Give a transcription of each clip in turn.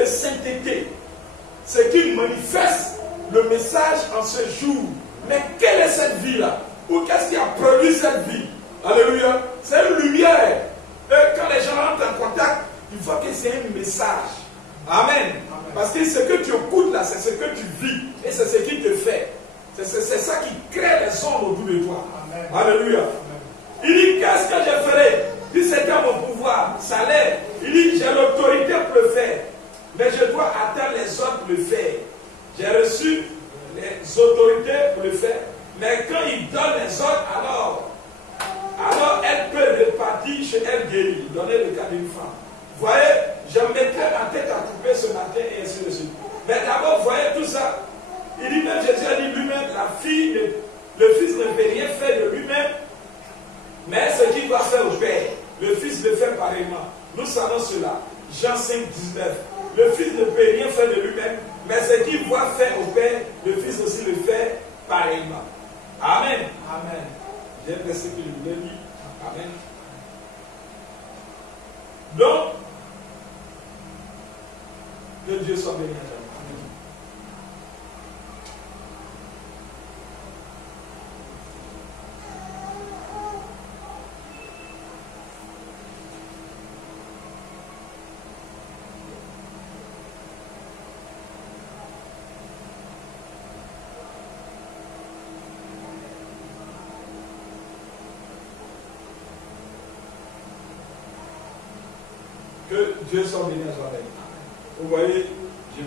de sainteté, ce qui manifeste le message en ce jour. Mais quelle est cette vie-là? Ou qu'est-ce qui a produit cette vie? Alléluia. C'est une lumière. Et quand les gens entrent en contact, il faut que c'est un message. Amen. Parce que ce que tu écoutes là, c'est ce que tu vis. Et c'est ce qui te fait. C'est ça qui crée les ondes autour de toi. Amen. Alléluia. Amen. Il dit, qu'est-ce que je ferai? Il dit, c'est dans mon pouvoir. Ça l'est. Il dit, j'ai l'autorité pour le faire. Mais je dois attendre les autres pour le faire. J'ai reçu les autorités pour le faire. Mais quand il donne les autres, alors elle peut repartir chez elle guérie. Donnez le cas d'une femme. Vous voyez, je mettrai ma tête à couper ce matin et ainsi de suite. Mais d'abord, vous voyez tout ça. Il dit même, Jésus a dit lui-même, le Fils ne peut rien faire de lui-même, mais ce qu'il doit faire au Père, le Fils le fait pareillement. Nous savons cela. Jean 5, 19. Le Fils ne peut rien faire de lui-même, mais ce qu'il doit faire au Père, le Fils aussi le fait pareillement. Amen. Amen. J'ai un verset que je voulais lire. Amen. Donc, que Dieu soit béni à jamais. Que Dieu soit béni à jamais. Vous voyez, je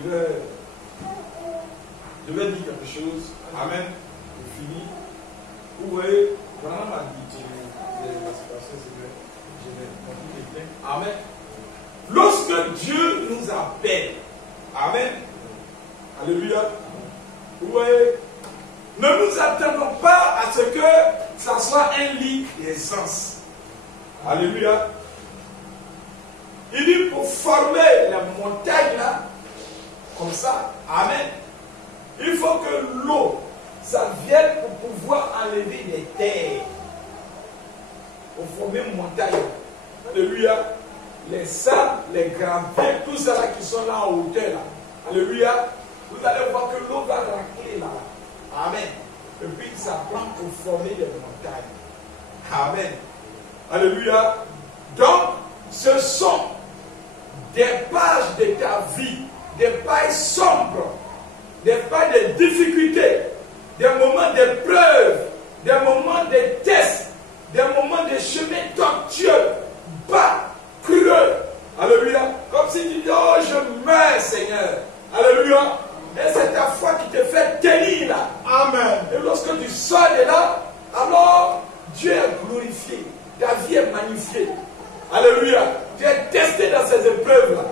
vais dire quelque chose. Amen. Je finis. Vous voyez, voilà ma vie. Amen. Lorsque Dieu nous appelle, amen. Alléluia. Vous voyez, ne nous attendons pas à ce que ça soit un lit d'essence. Alléluia. Il dit pour former la montagne là, comme ça, amen. Il faut que l'eau, ça vienne pour pouvoir enlever les terres. Pour former une montagne. Alléluia. Les sables, les graviers, tout ça là qui sont là en hauteur là. Alléluia. Vous allez voir que l'eau va racler là. Amen. Et puis ça prend pour former les montagnes. Amen. Alléluia. Donc, ce sont des pages de ta vie, des pages sombres, des pages de difficultés, des moments d'épreuve, des moments de tests, des moments de chemin tortueux, bas, creux. Alléluia. Comme si tu dis, oh, je meurs, Seigneur. Alléluia. Et c'est ta foi qui te fait tenir là. Amen. Et lorsque tu sors de là, alors Dieu est glorifié. Ta vie est magnifiée. Alléluia. Tu es testé dans ces épreuves-là.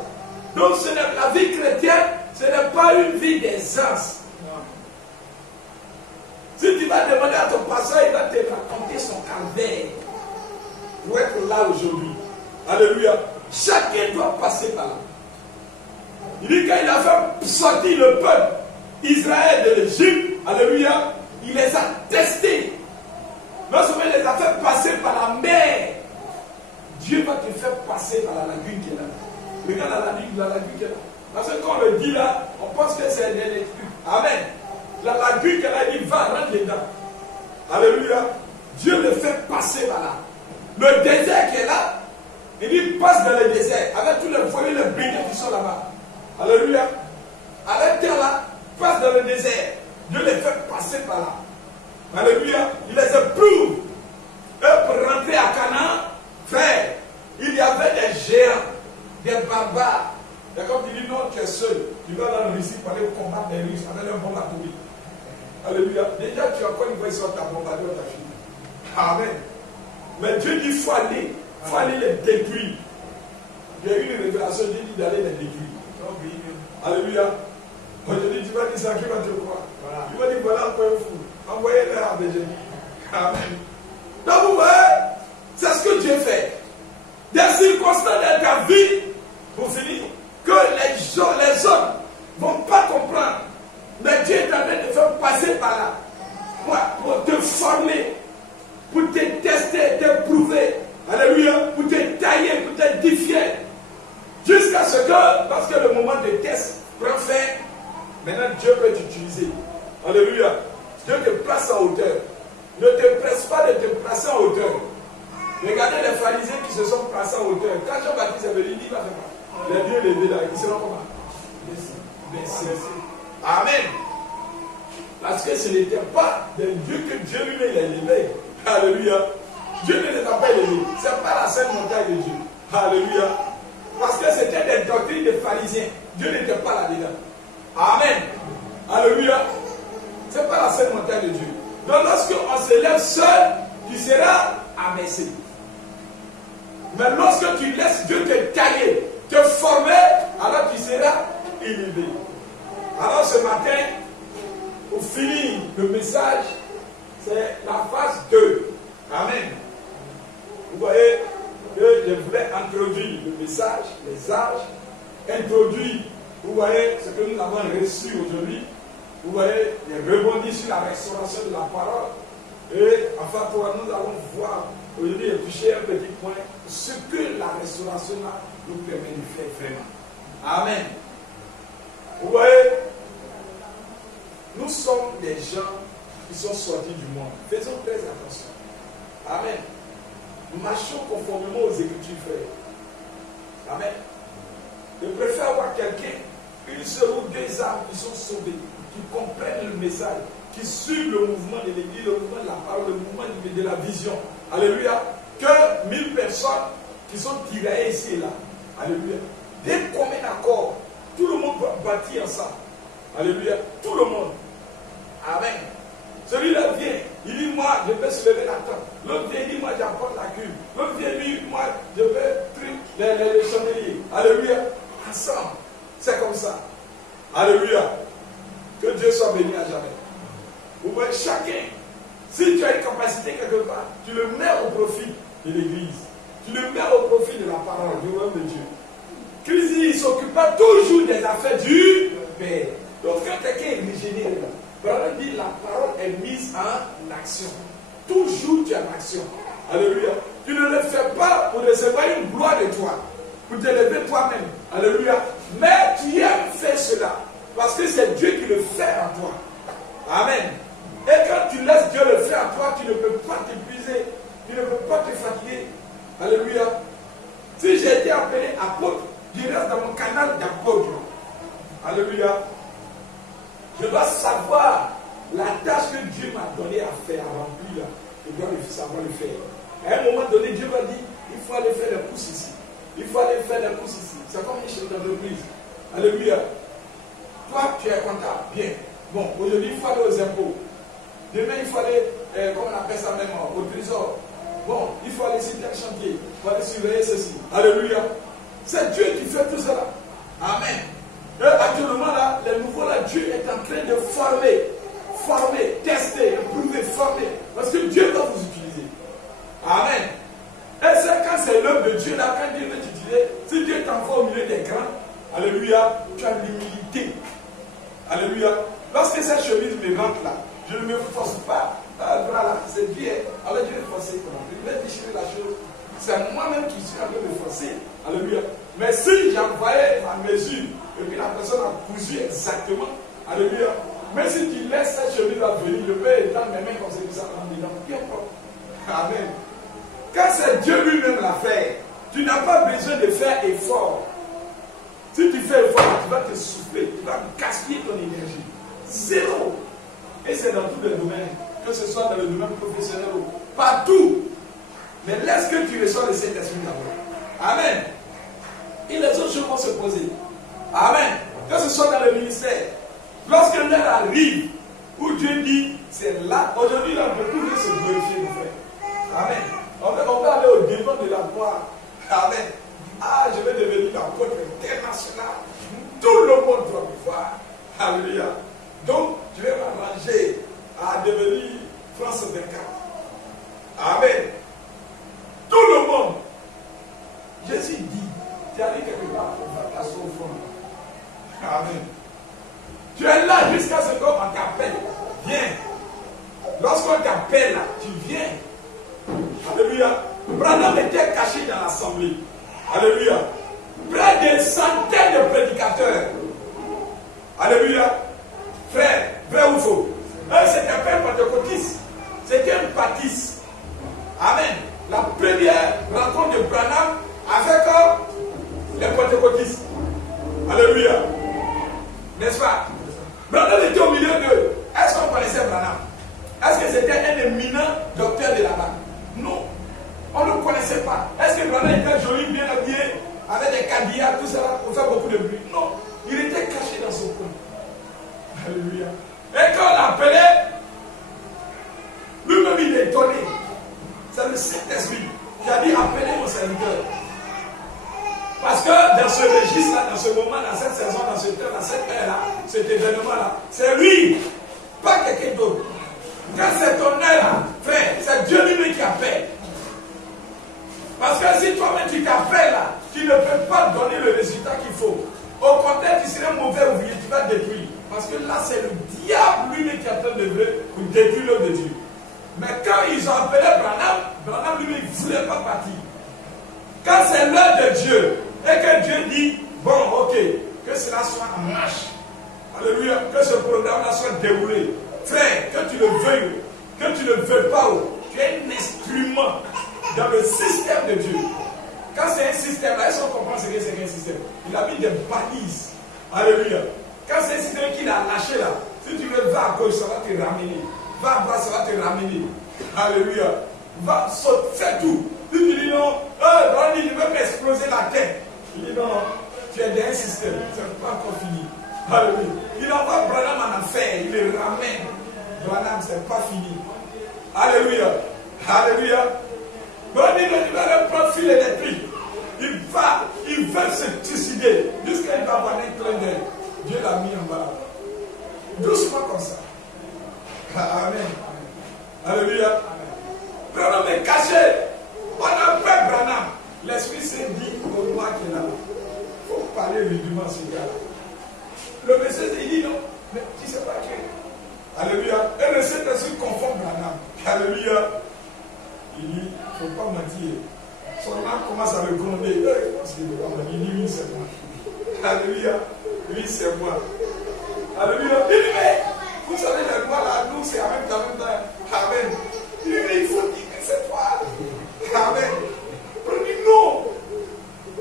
Donc la vie chrétienne, ce n'est pas une vie d'aisance. Si tu vas demander à ton pasteur, il va te raconter son calvaire pour être là aujourd'hui. Alléluia. Chacun doit passer par là. Il dit quand il a fait sortir le peuple Israël de l'Égypte, alléluia, il les a testés. Non seulement il les a fait passer par la mer, Dieu va te faire passer par la lagune qui est là. Regarde la lagune qui est là. Parce que quand on le dit là, on pense que c'est des trucs. Amen. La lagune qu'elle a dit, va, rentre dedans. Alléluia. Dieu le fait passer par là. Le désert qui est là, il dit passe dans le désert. Avec tous les foyers, les bénis qui sont là-bas. Alléluia. Avec terre là, passe dans le désert. Dieu les fait passer par là. Alléluia. Il les éprouve. Eux, pour rentrer à Canaan, frère, il y avait des géants, des barbares. Et comme tu dis, non, tu es seul. Tu vas dans le Russie pour aller combattre les Russes avec un bombe atomique. Alléluia. Déjà, tu as encore une fois, ils sont ta bombarder ta fille. Amen. Mais Dieu dit, il faut aller les détruire. Il y a eu une révélation, Dieu dit d'aller les détruire. Alléluia. Aujourd'hui, tu vas dire ça, qui va te croire. Voilà. Tu vas dire, voilà encore un fou. Envoyez-les à Béjénie. Amen. Donc, vous voyez, c'est ce que Dieu fait. Des circonstances de ta vie, pour finir, que les hommes ne vont pas comprendre. Mais Dieu est en train de faire passer par là. Pour te former, pour te tester, te prouver. Alléluia. Pour te tailler, pour te défier. Jusqu'à ce que, parce que le moment de test prend fin, maintenant Dieu peut t'utiliser. Alléluia. Dieu te place en hauteur. Ne te presse pas de te placer en hauteur. Regardez les pharisiens qui se sont placés en hauteur. Quand Jean-Baptiste est venu, il va faire quoi? Les yeux levés là, ils seront comment? Baissés. Amen. Parce que ce n'était pas de Dieu que Dieu lui-même l'a élevé. Alléluia. Dieu ne les a pas élevés. Ce n'est pas la seule montagne de Dieu. Alléluia. Parce que c'était des doctrines des pharisiens. Dieu n'était pas là-dedans. Amen. Alléluia. Ce n'est pas la seule montagne de Dieu. Donc lorsqu'on se lève seul, tu seras abaissé. Mais lorsque tu laisses Dieu te tailler, te former, alors tu seras élevé. Alors ce matin, pour finir le message, c'est la phase 2. Amen. Vous voyez que je voulais introduire le message, les âges, introduire, vous voyez, ce que nous avons reçu aujourd'hui. Vous voyez, il rebondit sur la restauration de la parole. Et enfin, nous allons voir aujourd'hui et toucher un petit point ce que la restauration nous permet de faire vraiment. Amen. Vous voyez, nous sommes des gens qui sont sortis du monde. Faisons très attention. Amen. Nous marchons conformément aux Écritures, frères. Amen. Je préfère avoir quelqu'un, une seule ou deux âmes qui sont sauvées, qui comprennent le message, qui suivent le mouvement de l'Église, le mouvement de la parole, le mouvement de la vision. Alléluia. Que 1000 personnes qui sont tiraillées ici et là. Alléluia. Dès qu'on met d'accord, tout le monde va bâtir ensemble. Alléluia. Tout le monde. Amen. Celui-là vient, il dit moi je peux soulever la table. L'autre vient, il dit moi j'apporte la cuve. L'autre vient, lui, moi je peux truc les chandeliers. Alléluia. Ensemble. C'est comme ça. Alléluia. Que Dieu soit béni à jamais. Vous voyez, chacun, si tu as une capacité quelque part, tu le mets au profit de l'Église. Tu le mets au profit de la parole, du royaume de Dieu. Christ, il s'occupa toujours des affaires du Père. Donc quand quelqu'un est régénéré, Parole dit la parole est mise en action. Toujours tu es en action. Alléluia. Tu ne le fais pas pour recevoir une gloire de toi, pour t'élever toi-même. Alléluia. Mais tu aimes faire cela parce que c'est Dieu qui le fait en toi. Amen. Et quand tu laisses Dieu le faire en toi, tu ne peux pas t'épuiser, tu ne peux pas te fatiguer. Alléluia. Si j'ai été appelé apôtre, je reste dans mon canal d'apôtre. Alléluia. Je dois savoir la tâche que Dieu m'a donnée à faire, à remplir. Je dois savoir le faire. À un moment donné, Dieu m'a dit, il faut aller faire les courses ici. Il faut aller faire les courses ici. C'est comme une chef d'entreprise. Alléluia. Toi, tu es comptable. Bien. Bon, aujourd'hui, il faut aller aux impôts. Demain, il faut aller, comment on appelle ça même, au trésor. Bon, il faut aller sur tel chantier. Il faut aller surveiller ceci. Alléluia. C'est Dieu qui fait tout cela. Amen. Et actuellement, là, les nouveaux, là, Dieu est en train de former, tester, éprouver, former. Parce que Dieu va vous utiliser. Amen. Et c'est quand c'est l'œuvre de Dieu, là, quand Dieu veut t'utiliser, si Dieu t'envoie au milieu des grands, alléluia, tu as l'humilité. Alléluia. Lorsque cette chemise me rentre là, je ne me force pas. Voilà, c'est bien. Alors je vais me forcer. Je vais déchirer la chose. C'est moi-même qui suis en train de me forcer. Alléluia. Mais si j'envoyais ma mesure, et puis la personne a cousu exactement, alléluia. Mais si tu laisses cette chemise-là venir, je peux étendre mes mains comme ça en disant, bien propre. Amen. Quand c'est Dieu lui-même l'a fait, tu n'as pas besoin de faire effort. Si tu fais effort, tu vas te souffler, tu vas gaspiller ton énergie. Zéro. Et c'est dans tous les domaines, que ce soit dans le domaine professionnel ou partout. Mais laisse que tu reçois le Saint-Esprit d'abord. Amen. Et les autres choses vont se poser. Amen. Que ce soit dans le ministère. Lorsque l'heure arrive, où Dieu dit, c'est là, aujourd'hui, là, on peut tout se glorifier, mon frère. Amen. On peut aller au devant de la gloire. Amen. Ah, je vais devenir l'apôtre international. Tout le monde doit me voir. Alléluia. Donc, je vais m'arranger à devenir France 24. Amen. Tout le monde. Jésus dit, tu arrives quelque part pour faire ta sauce au fond. Amen. Tu es là jusqu'à ce qu'on t'appelle. Viens. Lorsqu'on t'appelle, tu viens. Alléluia. Branham était caché dans l'assemblée. Alléluia. Près de centaines de prédicateurs. Alléluia. Frère, vrai ou faux? C'était pas un pentecôtiste. C'était un baptiste. Amen. La première rencontre de Branham avec les pentecôtistes. Alléluia. N'est-ce pas? Branham était au milieu d'eux. Est-ce qu'on connaissait Branham? Est-ce que c'était un éminent docteur de là-bas? Non. On ne le connaissait pas. Est-ce que Branham était joli, bien habillé, avec des Cadillacs, tout ça, pour faire beaucoup de bruit? Non. Il était caché dans son coin. Alléluia. Et quand on l'appelait, lui-même il est étonné. C'est le Saint-Esprit qui a dit appelez mon serviteur. Parce que dans ce registre-là, dans ce moment, dans cette saison, dans ce temps, dans cette ère-là, cet événement-là, c'est lui, pas quelqu'un d'autre. Quand c'est ton heure-là, frère, c'est Dieu lui-même qui appelle. Parce que si toi-même tu t'appelles là, tu ne peux pas donner le résultat qu'il faut. Au contraire, tu serais mauvais ouvrier, tu vas détruire. Parce que là, c'est le diable lui-même qui est en train de détruire l'œuvre de Dieu. Mais quand ils ont appelé Branham, Branham lui-même ne voulait pas partir. Quand c'est l'heure de Dieu, et que Dieu dit, bon, ok, que cela soit en marche. Alléluia, que ce programme-là soit déroulé. Frère, que tu le veuilles, que tu ne le veuilles pas, tu es un instrument dans le système de Dieu. Quand c'est un système, là, est-ce qu'on comprend ce que c'est qu'un système? Il a mis des balises. Alléluia. Quand c'est un système qu'il a lâché là, si tu veux, va à gauche, ça va te ramener. Va à droite, ça va te ramener. Alléluia. Va sauter, fais tout. Si tu dis non, il veut m'exploser la tête. Il dit non, tu es dans un système, c'est pas encore fini. Alléluia. Il envoie Branham en affaire, il le ramène. Branham, c'est pas fini. Alléluia. Alléluia. Branham, il va le prendre fil électrique. Il veut se suicider jusqu'à il va avoir un clin d'œil. Dieu l'a mis en bas. Doucement comme ça. Amen. Alléluia. Branham est caché. On appelle Branham. L'Esprit s'est dit au roi qui est là. Il faut parler rudement à ce gars-là. Le message, il dit non, mais tu ne sais pas qui. Alléluia. Et le Saint-Esprit confond Branham. Alléluia. Il dit, il ne faut pas mentir. Son âme commence à le gronder. Il dit, oui, c'est moi. Alléluia. Oui, c'est moi. Alléluia. Il dit, mais vous savez, les lois là, nous, c'est en même temps. Amen. Il dit, mais il faut dire que c'est toi. Amen. On dit non.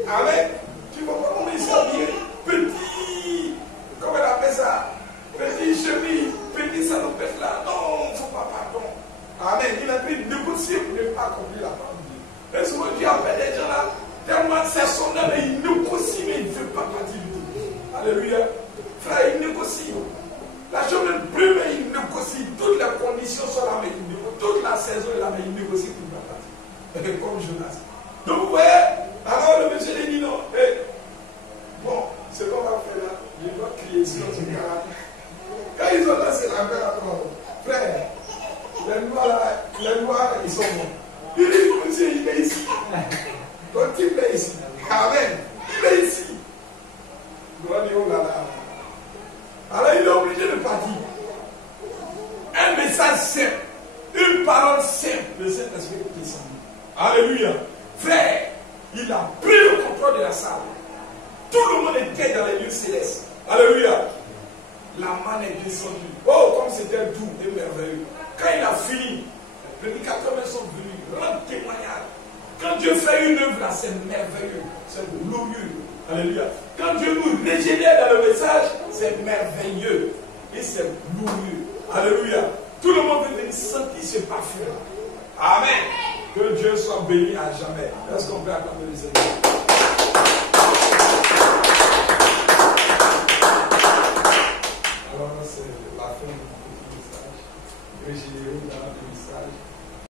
Amen. Tu vois pas comment il s'habille. Petit. Comment elle appelle ça? Petit chemise. Petit salopette là. Non, il ne faut pas pardon. Amen. Il a pris négocier pour ne pas accomplir la parole de Dieu. Et souvent, Dieu appelle des gens là. Tellement c'est son âme et il négocie, mais il ne fait pas partie du tout. Alléluia. Frère, il négocie. La chose ne plus, mais il négocie. Toutes les conditions sont là, mais il négocie. Toute la saison est là, mais il négocie pour la partie. Comme Jonas. Donc, vous voyez, alors le monsieur dit non. Bon, ce qu'on va faire là, il va crier sur notre garage. Quand ils ont lancé la paix encore, frère, les noirs, ils sont bons. Il dit, monsieur, il est ici. Donc, il est ici. Amen. Il est ici. Nous allons dire, oh là là. Alors, il est obligé de partir. Un message simple, une parole simple, le Saint-Esprit est descendu. Alléluia. Frère, il a pris le contrôle de la salle. Tout le monde était dans les lieux célestes. Alléluia. La manne est descendue. Oh, comme c'était doux et merveilleux. Quand il a fini, les prédicateurs sont venus rendre témoignage. Quand Dieu fait une œuvre là, c'est merveilleux. C'est glorieux. Alléluia. Quand Dieu nous régénère dans le message, c'est merveilleux. Et c'est glorieux. Alléluia. Tout le monde veut venir sentir ce parfum. Amen. Que Dieu soit béni à jamais. Est-ce qu'on peut acclamer le Seigneur?